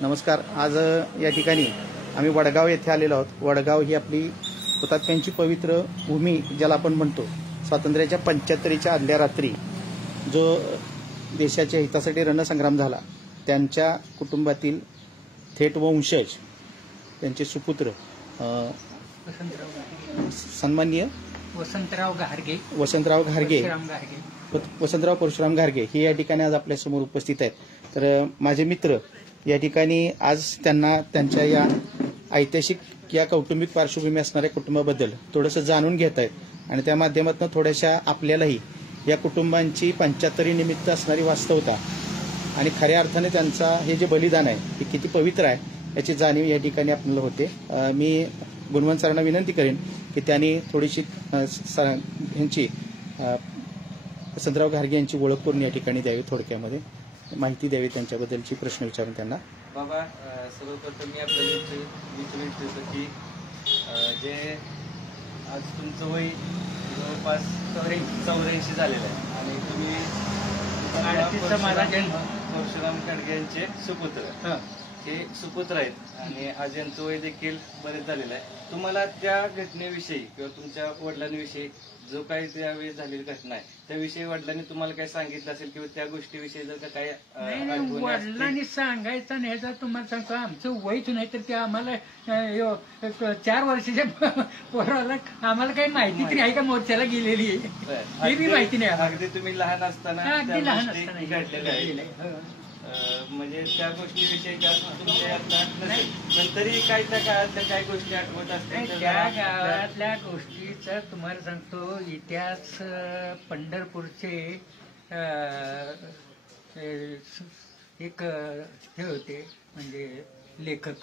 नमस्कार. आज या ठिकाणी आम्ही वडगाव येथे आलेलो आहोत. वडगाव ही आपली हुतात्म्यांची पवित्र भूमी ज्याला आपण म्हणतो. स्वातंत्र्याच्या 75च्या आदल्या रात्री जो देशाच्या हितासाठी रणसंग्राम झाला, त्यांच्या कुटुंबातील थेट वंशज, त्यांचे सुपुत्र सन्माननीय वसंतराव परशुराम घारगे हे या ठिकाणी आज आपल्यासमोर उपस्थित आहेत. तर माझे मित्र या ठिकाणी आज त्यांना त्यांच्या या ऐतिहासिक या कौटुंबिक पार्श्वभूमी असणाऱ्या कुटुंबाबद्दल थोडंसं जाणून घेत आहेत आणि त्या माध्यमातून थोड्याशा आपल्यालाही या कुटुंबांची 75 निमित्त असणारी वास्तवता आणि खऱ्या अर्थाने त्यांचा हे जे बलिदान आहे हे किती पवित्र आहे याची जाणीव या ठिकाणी आपल्याला होते. मी गुणवंत सरांना विनंती करेन की त्यांनी थोडीशी ह्यांची वसंतराव घारगे यांची ओळख करून या ठिकाणी द्यावी, थोडक्यामध्ये माहिती द्यावी, त्यांच्याबद्दलची प्रश्न विचारून त्यांना. बाबा, सर्वप्रथम मी आपल्याला विचारतो की जे आज तुमचं वय जवळपास 84 झालेलं आहे आणि तुम्ही परशुराम घारगे यांचे सुपुत्र हे सुपुत्र आहेत आणि आज यांचं वय देखील बरेच झालेलं आहे. तुम्हाला त्या घटनेविषयी किंवा तुमच्या वडिलांविषयी जो काही त्यावेळी झालेली घटना आहे त्याविषयी वडिलांनी तुम्हाला काय सांगितलं असेल किंवा त्या गोष्टीविषयी जर का काही वडिलांनी सांगायचं नाही तर तुम्हाला सांगतो आमचं वयच नाही तर ते आम्हाला 4 वर्षाच्या पोराला आम्हाला काही माहिती तरी आहे का मोर्चाला गेलेली हे बी माहिती नाही. अगदी तुम्ही लहान असताना घडलेलं आहे म्हणजे त्या गोष्टीविषयी तुमच्या आता पण तरी काय त्या काळातल्या काही गोष्टी आठवत असतील. त्या गावातल्या गोष्टीचा तुम्हाला सांगतो इतिहास. पंढरपूरचे एक हे होते म्हणजे लेखक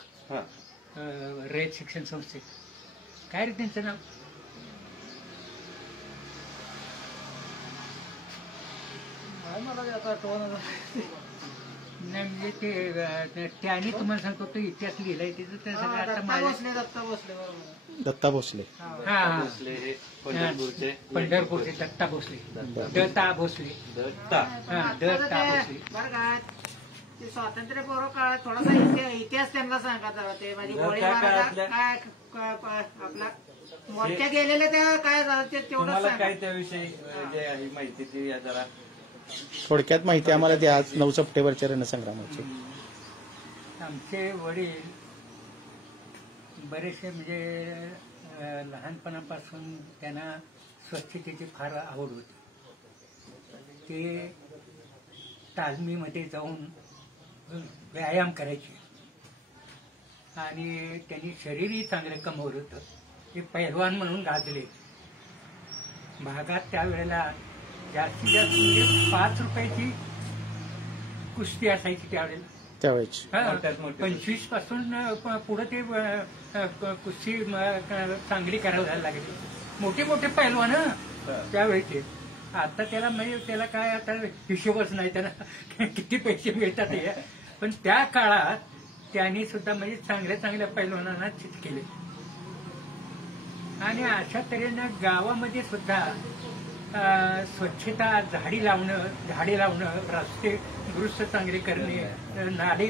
रयत शिक्षण संस्थेत. काय रे त्यांचं नाव? मला आता नाही म्हणजे ते त्यांनी तुम्हाला सांगतो तो इतिहास लिहिलाय तिथं ते सगळं आता दत्ता भोसले पंढरपूरचे दत्ता भोसले स्वातंत्र्यपूर्व काळात थोडासा इतिहास त्यांना सांगा जरा. ते म्हणजे काय आपला मोर्चा गेलेले त्या काय झालं ते तेवढं काय त्याविषयी जे आहे माहिती ती जरा थोडक्यात माहिती आम्हाला द्या. आज 9 सप्टेंबरच्या रणसंग्रामाची. आमचे वडील बरेचसे म्हणजे लहानपणापासून त्यांना स्वच्छतेची फार आवड होती. ते तालमीमध्ये जाऊन व्यायाम करायचे आणि त्यांनी शरीरही चांगलं कमवलं होतं. ते पैलवान म्हणून गाजले. भागात त्यावेळेला जास्तीत जास्त म्हणजे 5 रुपयाची कुस्ती असायची त्यावेळेस. 25 पासून पुढे ते कुस्ती चांगली करायला लागली. मोठे मोठे पैलवान त्यावेळेचे. आता त्याला म्हणजे त्याला काय आता हिशोबच नाही त्याला किती पैसे मिळतात हे. पण त्या काळात त्यांनी सुद्धा म्हणजे चांगल्या चांगल्या पैलवानांना चित केले आणि अशा तऱ्हेनं गावामध्ये सुद्धा स्वच्छता, झाडे लावणं, रस्ते दुरुस्त चांगले करणे, नाले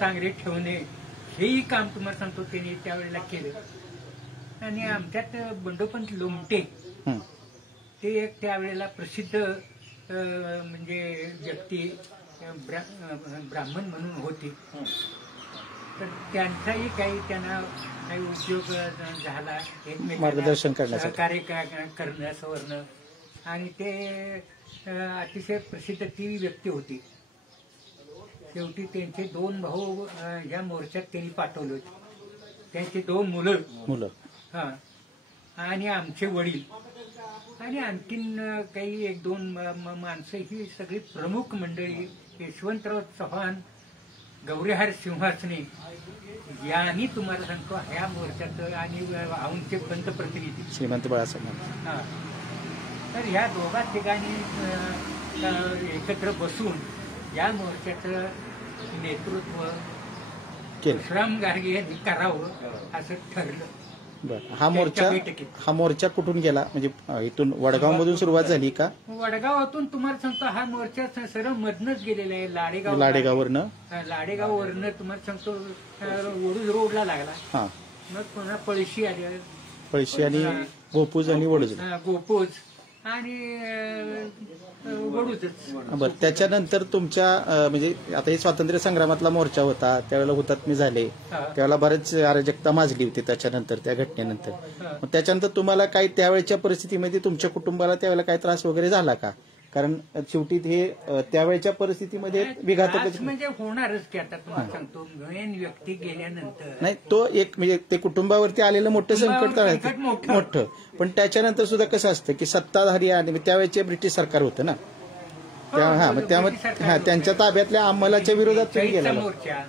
चांगले ठेवणे हेही काम तुम्हाला सांगतो त्यांनी त्यावेळेला केलं. आणि आमच्यात बंडोपंत लोमटे ते एक त्यावेळेला प्रसिद्ध म्हणजे व्यक्ती ब्राह्मण म्हणून होते. तर त्यांचाही त्यांना काही उपयोग झाला मार्गदर्शन करण्यासाठी, सहकार्य करणं सवर्ण. आणि ते अतिशय प्रसिद्ध ती व्यक्ती होती. शेवटी त्यांचे 2 भाऊ या मोर्चात त्यांनी पाठवले होते. त्यांची 2 मुलं आणि आमचे वडील आणि आणखीन काही 1-2 माणसं ही सगळी प्रमुख मंडळी यशवंतराव चव्हाण, गौरीहार सिंहासने यांनी तुम्हाला सांगतो ह्या मोर्चात आणि औंधचे पंतप्रतिनिधी श्रीमंत बाळासाहेब. तर ह्या दोघा ठिकाणी एकत्र बसून या मोर्चाचं नेतृत्व परशुराम घारगे यांनी करावं असं ठरलं. बरं. त्यांच्या बैठकीत. हा मोर्चा कुठून गेला म्हणजे इथून वडगाव मधून सुरुवात झाली का? वडगावातून तुम्हाला सांगतो हा मोर्चा सरळ मधनच गेलेला आहे. लाडेगाववरनं लाडेगाववरनं तुम्हाला सांगतो वडूज रोडला लागला. हा, मग पुन्हा पळशी आले, पैसे आणि गोपूज आणि वडूज. गोपूज आणि वडूजच. बरं, त्याच्यानंतर तुमच्या म्हणजे आता हे स्वातंत्र्य संग्रामातला मोर्चा होता, त्यावेळेला हुतात्मे झाले, त्यावेळेला बरेच अराजकता माजली होती त्याच्यानंतर, त्या घटनेनंतर. मग त्याच्यानंतर तुम्हाला काही त्यावेळेच्या परिस्थितीमध्ये तुमच्या कुटुंबाला त्यावेळेला काही त्रास वगैरे झाला का? कारण शेवटी हे त्यावेळेच्या परिस्थितीमध्ये विघातक म्हणजे होणारच की. आता तुम्हाला सांगतो मेन व्यक्ती गेल्यानंतर नाही, तो एक म्हणजे ते कुटुंबावरती आलेलं मोठं संकट मोठं. पण त्याच्यानंतर सुद्धा कसं असतं की सत्ताधारी आणि त्यावेळेचे ब्रिटिश सरकार होतं ना, मग त्यामध्ये त्यांच्या ताब्यातल्या अंमलाच्या विरोधात तुम्ही गेला मोर्चा.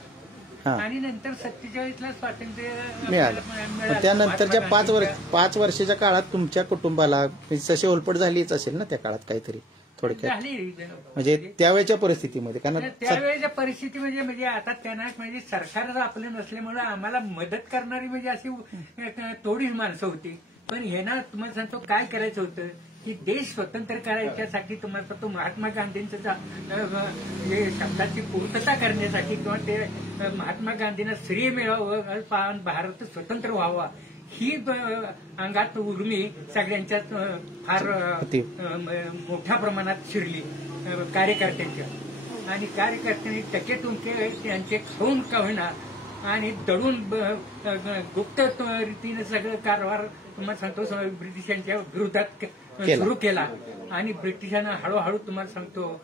आणि नंतर 47ला स्वातंत्र्य मिळालं. त्यानंतरच्या 5 वर्षाच्या काळात तुमच्या कुटुंबाला तशी ओलपट झालीच असेल ना त्या काळात काहीतरी थोडक्यात, म्हणजे त्यावेळेच्या परिस्थितीमध्ये. कारण त्यावेळेच्या परिस्थिती म्हणजे आता त्यांना म्हणजे सरकारच आपलं नसल्यामुळे आम्हाला मदत करणारी म्हणजे अशी थोडीच माणसं होती. पण हे ना तुम्हाला सांगतो काय करायचं होतं की देश स्वतंत्र करायच्यासाठी तुम्हाला सांगतो महात्मा गांधींचं शब्दाची पूर्तता करण्यासाठी किंवा ते महात्मा गांधींना श्रेय मिळावं, भारत स्वतंत्र व्हावा ही अंगात उर्मी सगळ्यांच्यात फार मोठ्या प्रमाणात शिरली कार्यकर्त्यांच्या. आणि कार्यकर्त्यांनी टके टुमके त्यांचे खाऊन का होईना आणि दडून गुप्त रीतीने सगळं कारभार तुम्हाला सांगतो ब्रिटिशांच्या विरोधात सुरू केला. आणि ब्रिटिशांना हळूहळू तुम्हाला सांगतो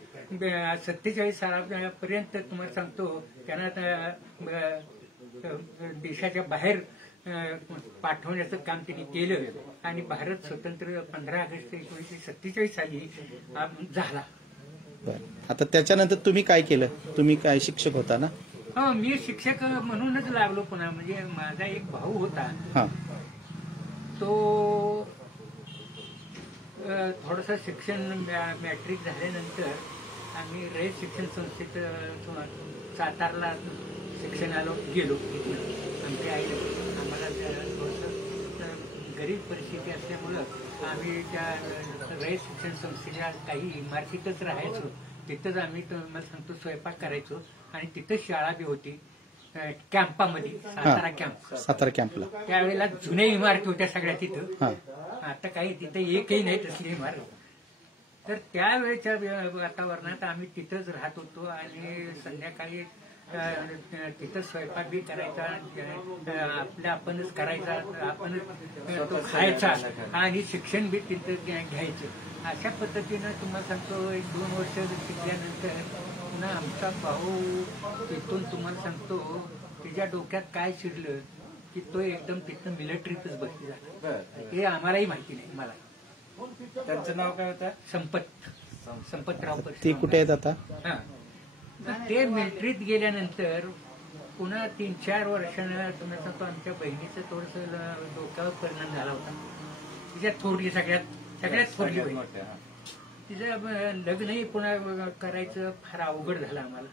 47 सालापर्यंत तुम्हाला सांगतो त्यांना देशाच्या बाहेर पाठवण्याचं काम त्यांनी केलं. आणि भारत स्वतंत्र 15 ऑगस्ट 1947 साली झाला. आता त्याच्यानंतर तुम्ही काय केलं? तुम्ही काय शिक्षक होता ना? हो, मी शिक्षक म्हणूनच लागलो. पुन्हा म्हणजे माझा एक भाऊ होता, तो थोडंसं शिक्षण मॅट्रिक झाल्यानंतर आम्ही रयत शिक्षण संस्थेत सातारला शिक्षणाला गेलो. आमच्या आईला आम्हाला थोडंसं गरीब परिस्थिती असल्यामुळं आम्ही त्या रयत शिक्षण संस्थेच्या काही इमारतीतच राहायचो. तिथंच आम्ही तुम्हाला सांगतो स्वयंपाक करायचो आणि तिथंच शाळा बी होती कॅम्पामध्ये, सातारा कॅम्पला. त्यावेळेला जुन्या इमारती होत्या सगळ्या तिथं. आता काही तिथं एकही नाही तसली इमारत. तर त्यावेळेच्या वातावरणात आम्ही तिथंच राहत होतो आणि संध्याकाळी तिथं स्वयंपाक बी करायचा, आपल्या आपणच करायचा, आपणच तो खायचा आणि शिक्षण बी तिथं घ्यायचं. अशा पद्धतीनं तुम्हाला सांगतो 1-2 वर्ष शिकल्यानंतर पुन्हा आमचा भाऊ तिथून तुम्हाला सांगतो त्याच्या डोक्यात काय शिरलं की तो एकदम तिथं मिलिटरीतच बसली झाला. हे आम्हालाही माहिती नाही. मला त्यांचं नाव काय होतं? संपतराव. ते कुठे आहेत आता? ते मिलिटरीत गेल्यानंतर पुन्हा 3-4 वर्षानं तुम्हाला सांगतो आमच्या बहिणीचं थोडंसं डोक्यावर परिणाम झाला होता. तिच्या थोरली सगळ्यात थोरली बहीण. तिचं लग्नही पुन्हा करायचं फार अवघड झालं आम्हाला.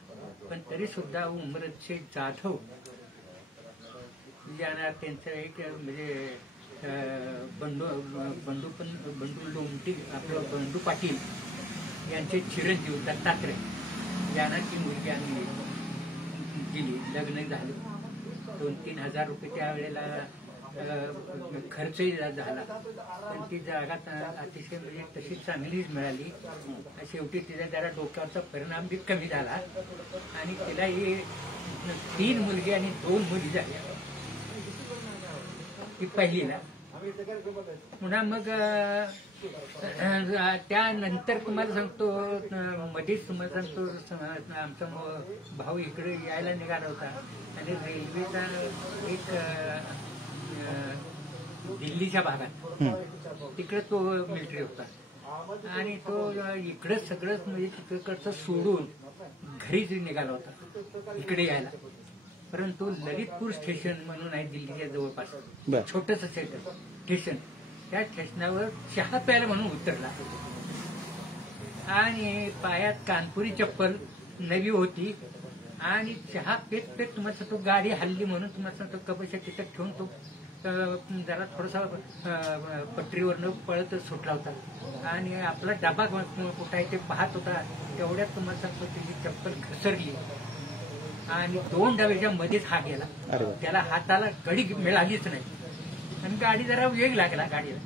पण तरी सुद्धा उमरत शेख जाधव ज्यांना त्यांचं एक म्हणजे बंडू लोमटी आपलं बंडू पाटील यांचे चिरंजीव दत्तात्रय यांना ती मुलगी आम्ही दिली. लग्न झालं. 2-3 हजार रुपये त्यावेळेला खर्चही झाला. पण ती जागा अतिशय म्हणजे तशी चांगलीच मिळाली. शेवटी तिच्या जरा डोक्यावरचा परिणाम बी कमी झाला आणि तिला ही 3 मुलगी आणि 2 मुली झाल्या. ती पहिलीला. पुन्हा मग त्यानंतर तुम्हाला सांगतो मध्येच तुम्हाला सांगतो आमचा भाऊ इकडे यायला निघाला होता आणि रेल्वेचा एक दिल्लीच्या भागात तिकडे तो मिलिटरी होता आणि तो इकडे सगळं म्हणजे तिकडचं सोडून घरीच निघाला होता इकडे यायला. परंतु ललितपूर स्टेशन म्हणून आहे दिल्लीच्या जवळपास छोटस स्टेशन. त्या स्टेशनावर चहा प्यायला म्हणून उतरला आणि पायात कानपुरी चप्पल नवी होती आणि चहा पेट तुम्हाला सांगतो गाडी हल्ली म्हणून तुम्हाला सांगतो कपशा तिथं ठेवून तो जरा थोडासा पटरीवरनं पळत सुटला होता आणि आपला डबा कुठं आहे ते पाहत होता. तेवढ्यात तुम्हाला सांगतो त्याची चप्पल घसरली आणि 2 डब्याच्या मध्येच हा गेला. त्याला हाताला गडी मिळालीच नाही आणि गाडी जरा वेग लागला गाडीला,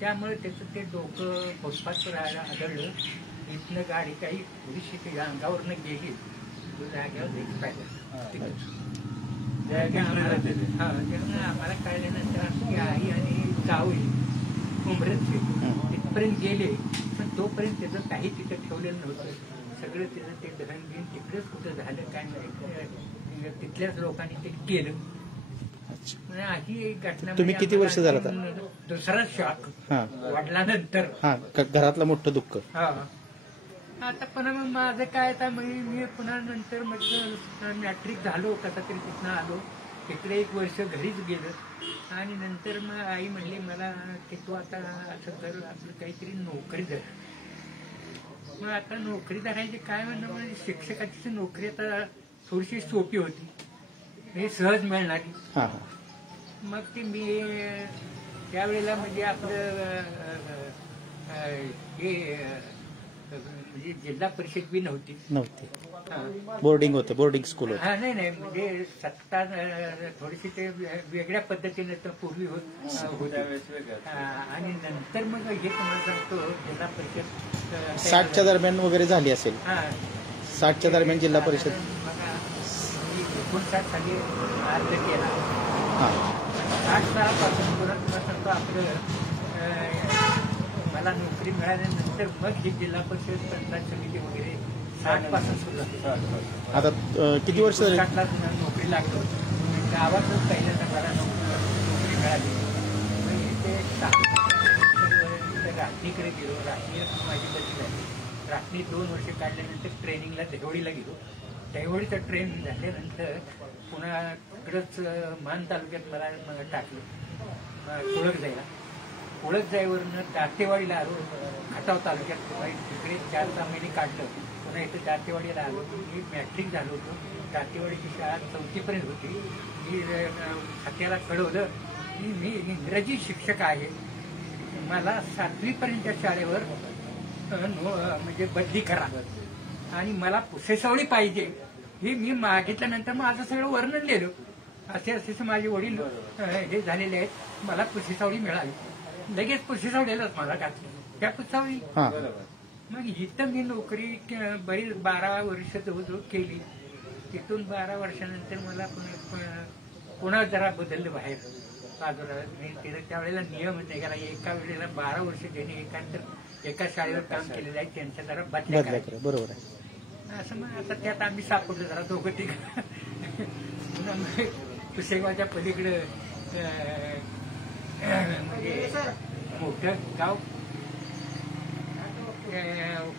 त्यामुळे त्याचं ते डोकं फुटपाथवर आढळलं. इथनं गाडी काही थोडीशी अंगावरनं गेली, जाग्यावर आम्हाला कळल्यानंतर आमची आई आणि जाऊ उमरत तिथपर्यंत गेले, पण तोपर्यंत त्याचं काही तिथं ठेवलेलं नव्हतं. सगळं त्याचं ते दहन घेऊन तिकडेच कुठं झालं काय नाही, तिथल्याच लोकांनी ते केलं. अशी एक घटना. तुम्ही किती वर्ष झालं? दुसरा शॉक वडिलांनंतर. घरातलं मोठं दुःख. आता पुन्हा मग माझं काय आता मी पुन्हा नंतर मग मॅट्रिक झालो, कसा तरी तिथनं आलो तिकडे 1 वर्ष घरीच गेलं आणि नंतर मग आई म्हणली मला की तू आता असं कर, आपलं काहीतरी नोकरी धर. मग आता नोकरी धरायची काय म्हणणं, म्हणजे शिक्षकाची नोकरी आता थोडीशी सोपी होती, हे सहज मिळणारी. मग ती मी त्यावेळेला म्हणजे आपलं हे म्हणजे जिल्हा परिषद बी नव्हती, बोर्डिंग होतं, बोर्डिंग स्कूल होतं. नाही म्हणजे सत्ता थोडीशी ते वेगळ्या पद्धतीने पूर्वी होती आणि नंतर मग हे तुम्हाला सांगतो जिल्हा परिषद 60च्या दरम्यान वगैरे झाली असेल. 60च्या दरम्यान जिल्हा परिषद 59 साली अर्ज केला. 8 सालापासून तुम्हाला सांगतो आपलं मला नोकरी मिळाल्यानंतर मग ही जिल्हा परिषद पंचायत समिती वगैरे 60 पासून सुरू झाली. आता किती वर्ष झाली? 60ला नोकरी लागलो, गावातच पहिल्यांदा मला नोकरी मिळाली. ते रात्रीकडे गेलो, रात्री माझी बदली झाली. रात्री 2 वर्ष काढल्यानंतर ट्रेनिंगला देवळीला गेलो. देवळीचं ट्रेनिंग झाल्यानंतर पुन्हा इकडंच मान तालुक्यात मला टाकलं ओळख जायला. ओळख जाईवरनं दातेवाडीला आलो, खटाव तालुक्यात. तिकडे 4-6 महिने काढलं. पुन्हा इथं दातेवाडीला आलो. मी मॅट्रिक झालो होतो. दातेवाडीची शाळा 4थी पर्यंत होती. मी खात्याला कळवलं की मी इंग्रजी शिक्षक आहे, मला 7वी पर्यंतच्या शाळेवर म्हणजे बदली करा आणि मला पुसेसावळी पाहिजे. हे मी मागितल्यानंतर माझं सगळं वर्णन लिहिलं. असे माझे वडील हे झालेले आहेत, मला पुसेसावळी मिळाली. लगेच पुसेसावळीलाच मला टाकलं त्या पुसेसावळी. मग इथं मी नोकरी बरीच 12 वर्ष जवळजवळ केली. तिथून 12 वर्षानंतर मला पुन्हा जरा बदललं बाहेर बाजूला. त्यावेळेला नियम नाही का, एका वेळेला 12 वर्ष ज्यांनी एका शाळेवर काम केलेलं आहे त्यांच्या जरा बदल्या करायच्या. बरोबर आहे. असं मग आता त्यात आम्ही सापडलो जरा दोघं तिघ. पुसेगावच्या पलीकडे म्हणजे मोठं गाव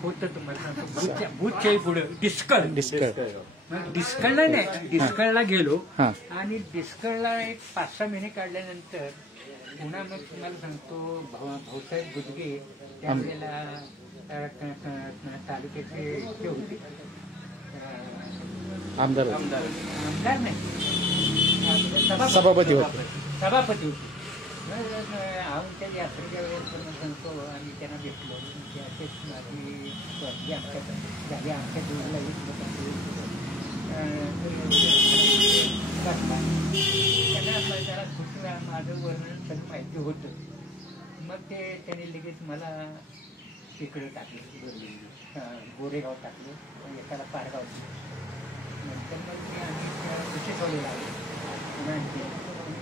होतं तुम्हाला सांगतो, भूतच्याही पुढे डिस्कळला नाही, डिस्कळला गेलो आणि डिस्कळला एक 5-6 महिने काढल्यानंतर पुन्हा मग तुम्हाला सांगतो भाऊसाहेब गुदगे त्यावेळेला तालुक्याचे हे होते, आमदार नाही सभापती होते. आमच्या यात्रेच्या वेळेस सांगतो आम्ही त्यांना भेटलो. आमच्या जोडला त्यांना खूप माझं वर्णन सगळं माहिती होतं. मग त्याने लगेच मला तिकडे टाकलं, गोरेगाव टाकलं, एकाला पारगाव. नंतर मग मी आम्ही पुसेसावळीला आलो.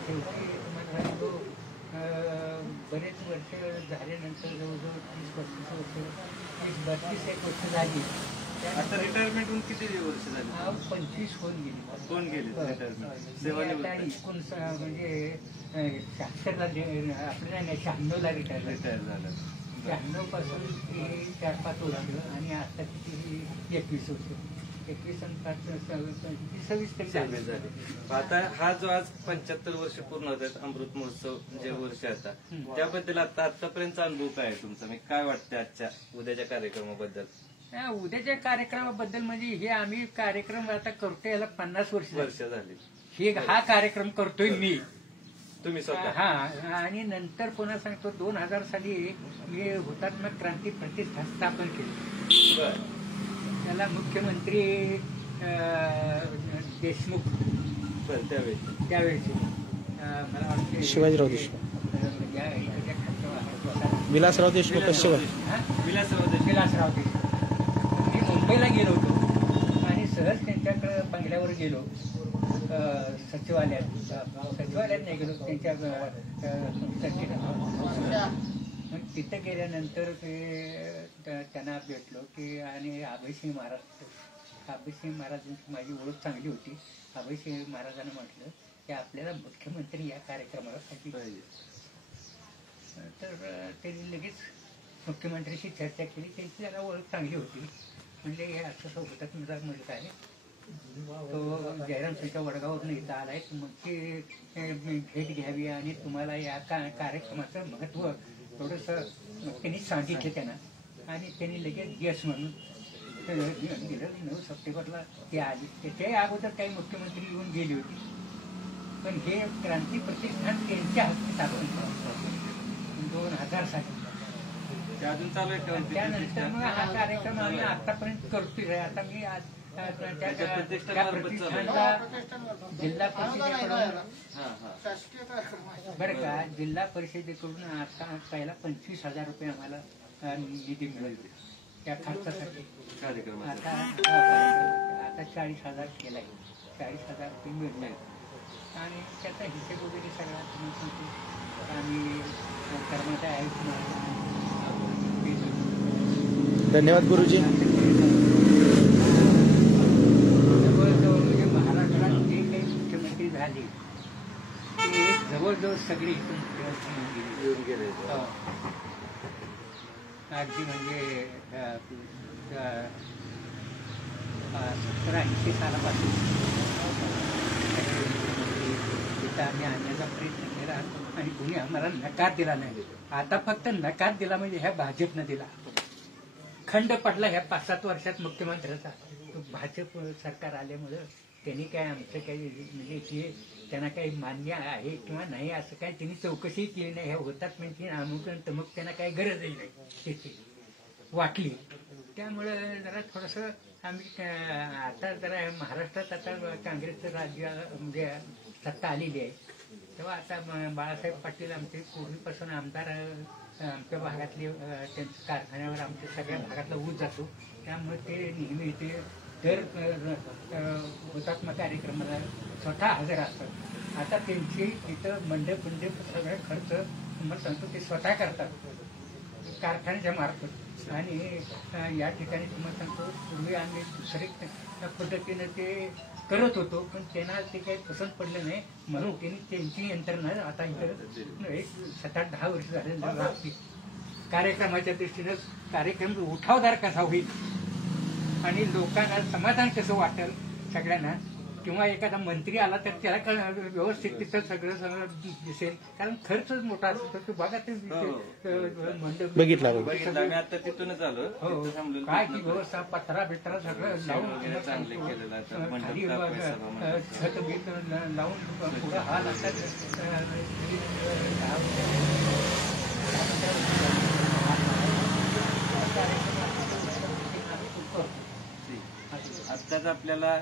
शेवटी तुम्हाला सांगतो बरेच वर्ष झाल्यानंतर जवळजवळ 30-32 वर्ष झाली. आता रिटायरमेंट होऊन किती वर्ष झाली? 25 होऊन गेली. म्हणजे साक्षरला आपल्याला 96ला रिटायर झालं. 96 पासून 4-5 वर्ष आणि आता किती 21 वर्ष. 21 आणि 26 झाले. आता हा जो आज 75 वर्ष पूर्ण होत आहेत अमृत महोत्सव जे वर्ष आता, त्याबद्दल आतापर्यंतचा अनुभव काय आहे तुमचा? मी काय वाटतं आजच्या उद्याच्या कार्यक्रमाबद्दल? उद्याच्या कार्यक्रमाबद्दल म्हणजे हे आम्ही कार्यक्रम आता करतोय याला 50 वर्ष झाली. हे हा कार्यक्रम करतोय मी तुम्ही स्वतः हा, आणि नंतर पुन्हा सांगतो 2000 साली मी हुतात्मा क्रांती प्रतिष्ठान स्थापन केली. बर त्याला मुख्यमंत्री देशमुख बर त्यावेळेचे मला वाटते शिवाजीराव देशमुख. या इकडच्या खात्यावर विलासराव देशमुख कश्यवर. विलासराव देशमुख. मी मुंबईला गेलो होतो आणि सहज त्यांच्याकडे बंगल्यावर गेलो, सचिवालयात नाही गेलो, त्यांच्या मग तिथं गेल्यानंतर त्यांना भेटलो की, आणि अभयसिंह महाराजांची माझी ओळख चांगली होती. अभयसिंह महाराजांना म्हटलं की आपल्याला मुख्यमंत्री या कार्यक्रमाला पाहिजे. तर त्यांनी लगेच मुख्यमंत्र्यांशी चर्चा केली, त्यांची त्याला ओळख चांगली होती. म्हणजे हे असं होतात मुलगा आहे, तो जयरामच्या वडगावरून इथं आलाय, मग ती भेट घ्यावी आणि तुम्हाला या कार्यक्रमाचं महत्व थोडंसं त्यांनी सांगितलं त्यांना. आणि त्यांनी लगेच यस म्हणून दिलं. 9 सप्टेंबरला ते आली. त्याच्याही अगोदर काही मुख्यमंत्री येऊन गेली होती, पण हे क्रांती प्रतिष्ठान त्यांच्या हस्ते स्थापन केलं 2000 साली. अजून चालू आहे. त्यानंतर मग हा कार्यक्रम आम्ही आतापर्यंत करतोय. आता मी त्या प्रतिष्ठानला जिल्हा परिषदेकडून बरं का, जिल्हा परिषदेकडून आता पहिला 25,000 रुपये आम्हाला निधी मिळाले त्या खर्चासाठी. आता 40,000 केलाय. 40,000 रुपये मिळले आणि त्याचा हिशेब वगैरे सगळा तुम्ही सांगतो आम्ही कर्मचारी आयुक्त. धन्यवाद गुरुजी. जवळजवळ म्हणजे महाराष्ट्रात जे काही मुख्यमंत्री झाले ते जवळजवळ सगळे इथून मुख्यमंत्री येऊन गेले. अगदी म्हणजे 70-80 सालापासून तिथं आम्ही आणण्याचा प्रयत्न केला आणि कुणी आम्हाला नकार दिला नाही. आता फक्त नकार दिला म्हणजे ह्या भाजपनं दिला. खंड पडला ह्या 5-7 वर्षात मुख्यमंत्र्याचा. भाजप सरकार आल्यामुळं त्यांनी काय आमचं काही म्हणजे की त्यांना काही मान्य आहे किंवा नाही असं काही त्यांनी चौकशी केली नाही. ह्या होतात म्हणजे अमुक तमुक त्यांना काही गरजही नाही त्याची वाटली. त्यामुळं जरा थोडंसं आम्ही आता जरा महाराष्ट्रात आता काँग्रेसचं राज्य म्हणजे सत्ता आलेली आहे, तेव्हा आता बाळासाहेब पाटील आमचे पूर्वीपासून आमदार आमच्या भागातले त्यांच्या कारखान्यावर आमच्या सगळ्या भागातला ऊस जातो. त्यामुळे ते नेहमी ते दर हुतात्मा कार्यक्रमाला स्वतः हजर असतात. आता त्यांची तिथं मंडप सगळं खर्च तुम्हाला सांगतो ते स्वतः करतात कारखान्याच्या मार्फत. आणि या ठिकाणी तुम्हाला सांगतो पूर्वी आम्ही दुसऱ्या पद्धतीनं ते करत होतो, पण त्यांना ते काही पसंत पडलं नाही म्हणून त्यांनी त्यांची यंत्रणा आता इथं 7-8-10 वर्ष झाले लागते. कार्यक्रमाच्या दृष्टीनं कार्यक्रम उठावदार कसा होईल आणि लोकांना समाधान कसं वाटेल सगळ्यांना, किंवा एखादा मंत्री आला तर त्याला व्यवस्थित तिथं सगळं दिसेल. कारण खर्च मोठा असतो बघा ते मंडप बघितला. आम्ही आता तिथूनच आलो. काय ती व्यवस्था पत्रा बित्रा सगळं लावून खाली छत बीत लावून पुढं हाल असतात. आत्ताच आपल्याला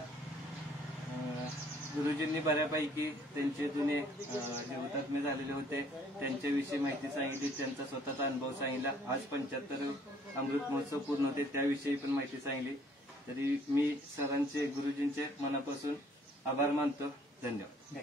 गुरुजींनी बऱ्यापैकी त्यांचे जुने जे हुतात्मे झालेले होते त्यांच्याविषयी माहिती सांगितली, त्यांचा स्वतःचा अनुभव सांगितला. आज 75 अमृत महोत्सव पूर्ण होते त्याविषयी पण माहिती सांगितली. तरी मी सरांचे गुरुजींचे मनापासून आभार मानतो. धन्यवाद.